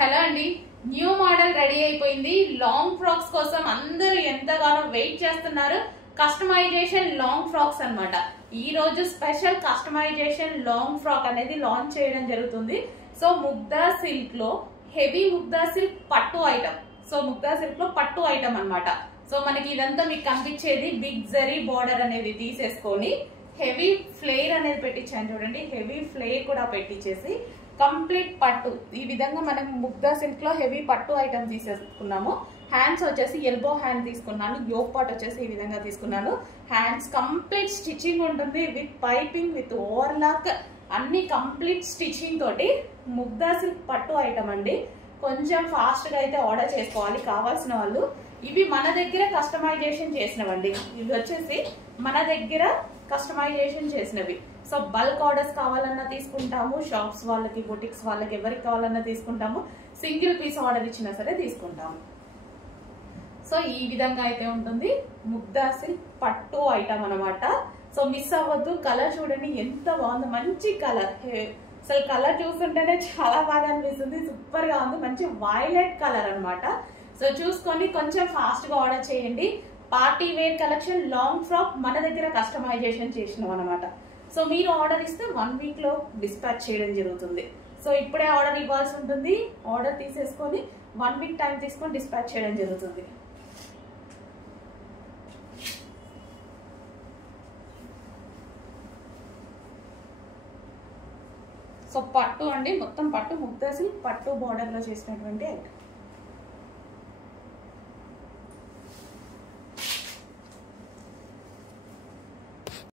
Hello అండి, new model ready అయిపోయింది. Long frocks కోసం అందరూ ఎంతగానో వెయిట్ చేస్తున్నారు. కస్టమైజేషన్ లాంగ్ ఫ్రాక్స్ అన్నమాట. ఈ రోజు స్పెషల్ కస్టమైజేషన్ లాంగ్ ఫ్రాక్ అనేది లాంచ్ చేయడం జరుగుతుంది. సో ముగ్దా సిల్క్ లో హెవీ ముగ్దా సిల్క్ పట్టు ఐటమ్. సో ముగ్దా సిల్క్ లో పట్టు ఐటమ్ అన్నమాట. సో మనకి ఇదంతా మీకు కనిపించేది బిగ్ జరీ బార్డర్ అనేది తీసేసుకొని హెవీ ఫ్లేర్ అనేది పెట్టించాను చూడండి. హెవీ ఫ్లేర్ కూడా పెట్టించేసి కంప్లీట్ పట్టు ఈ విధంగా మనం ముగ్దా సిల్క్ లో హెవీ పట్టు ఐటమ్ తీసేసుకున్నాము. హ్యాండ్స్ వచ్చేసి ఎల్బో హ్యాండ్ తీసుకున్నాను. యోక్ పార్ట్ వచ్చేసి ఈ విధంగా తీసుకున్నాను. హ్యాండ్స్ కంప్లీట్ స్టిచ్చింగ్ ఉంటుంది విత్ పైపింగ్ విత్ ఓవర్లాక్ అన్ని కంప్లీట్ స్టిచ్చింగ్ తోటి ముగ్దా సిల్క్ పట్టు ఐటమ్ అండి. కొంచెం ఫాస్ట్ గా అయితే ఆర్డర్ చేసుకోవాలి కావాల్సిన వాళ్ళు. ఇవి మన దగ్గర కస్టమైజేషన్ చేసినవండి. ఇవి వచ్చేసి మన దగ్గర కస్టమైజేషన్ చేసినవి. సో బల్క్ ఆర్డర్స్ కావాలన్నా తీసుకుంటాము. షాప్స్ వాళ్ళకి, బొటిక్స్ వాళ్ళకి ఎవరికి కావాలన్నా తీసుకుంటాము. సింగిల్ పీస్ ఆర్డర్ ఇచ్చినా సరే తీసుకుంటాము. సో ఈ విధంగా అయితే ఉంటుంది ముగ్దా సిల్క్ పట్టు ఐటమ్ అనమాట. సో మిస్ అవ్వద్దు. కలర్ చూడండి ఎంత బాగుంది, మంచి కలర్. అసలు కలర్ చూస్తుంటేనే చాలా బాగా అనిపిస్తుంది. సూపర్ గా ఉంది, మంచి వైలెట్ కలర్ అనమాట. సో చూసుకొని కొంచెం ఫాస్ట్ గా ఆర్డర్ చేయండి. Party wear collection long frock మన దగ్గర కస్టమైజేషన్ చేసినాం అనమాట. సో మీరు ఆర్డర్ ఇస్తే 1 వీక్ లో డిస్పాచ్ చేయడం జరుగుతుంది. సో ఇప్పుడే ఆర్డర్ ఇవ్వాల్సి ఉంటుంది. ఆర్డర్ తీసేసుకొని 1 వీక్ టైం తీసుకొని డిస్పాచ్ చేయడం జరుగుతుంది. సో పట్టు అండి, మొత్తం పట్టు ముగ్దా సిల్క్ పట్టు బార్డర్ లో చేసినటువంటి